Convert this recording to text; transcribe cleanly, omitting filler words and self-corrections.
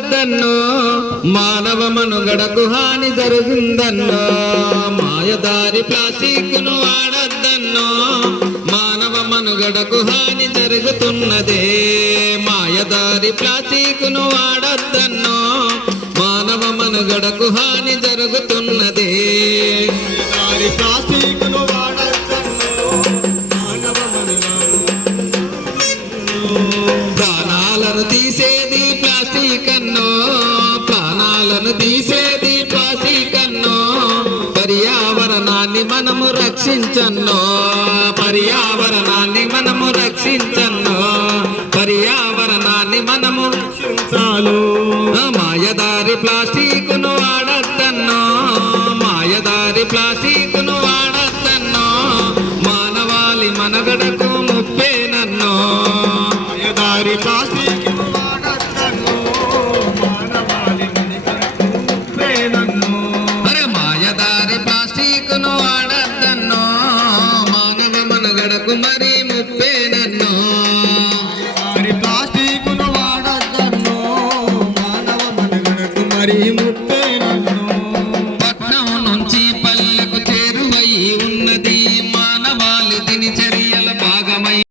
వాడద్దన్నో మానవ మనుగడకు హాని జరుగుందన్నో మాయదారి ప్లాస్టిక్ను వాడద్దన్నో మానవ మనుగడకు హాని జరుగుతున్నదే మాయదారి ప్లాస్టిక్ను వాడద్దన్నో మానవ మనుగడకు హాని జరుగుతున్నదే ప్లాస్టిక్ను వాడద్దన్నో మానవ ప్రాణాలను తీసేది ప్లాస్టిక్ అన్నో ప్రాణాలను తీసేది ప్లాస్టిక్ అన్నో పర్యావరణాన్ని మనము రక్షించన్నో పర్యావరణాన్ని మనము రక్షించన్నో పర్యావరణాన్ని మనము రక్షించాలి మాయదారి